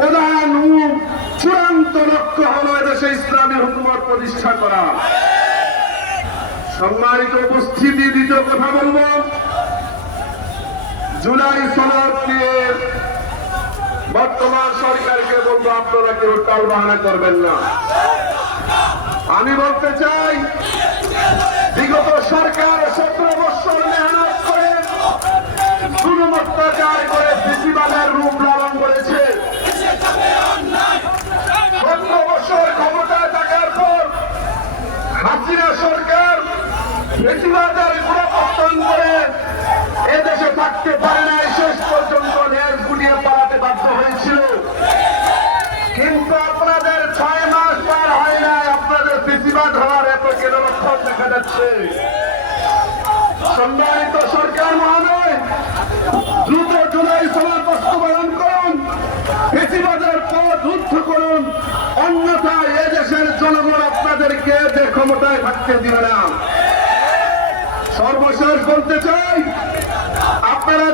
প্রধান ও চূড়ান্ত লক্ষ্য হলো এদেশে ইসলামী হুকুমত প্রতিষ্ঠা করা। সম্মানিত উপস্থিতি, দ্বিতীয় কথা বলবো, জুলাই সনদ নিয়ে বর্তমান সরকারকে বলবো আপনারা কেউ টালবাহানা করবেন না। আমি বলতে চাই, বিগত সরকার 17 বছর মেহনত করে জুলুম অত্যাচার করে ফ্যাসিবাদের রূপ লালন করেছে। 17 বছর ক্ষমতায় থাকার পর হাসিনা সরকার ফ্যাসিবাদের গোড়াপত্তন করে এদেশে থাকতে পারে নাই, শেষ পর্যন্ত লেজ গুটিয়ে পালাতে বাধ্য হয়েছিল। কিন্তু আপনাদের 6 মাস পার হয় নাই, আপনাদের ফ্যাসিবাদ হওয়ার এত কেন লক্ষণ দেখা যাচ্ছে। সম্মানিত সরকার মহোদয়, দ্রুত জুলাই সনদ বাস্তবায়ন করুন, ফ্যাসিবাদের পথ রুদ্ধ করুন, অন্যথায় এদেশের জনগণ আপনাদেরকে যে ক্ষমতায় থাকতে দিবে না। সর্বশেষ বলতে চাই, আপনারা